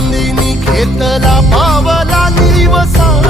తండ్రిని కేతల పావల నివసా.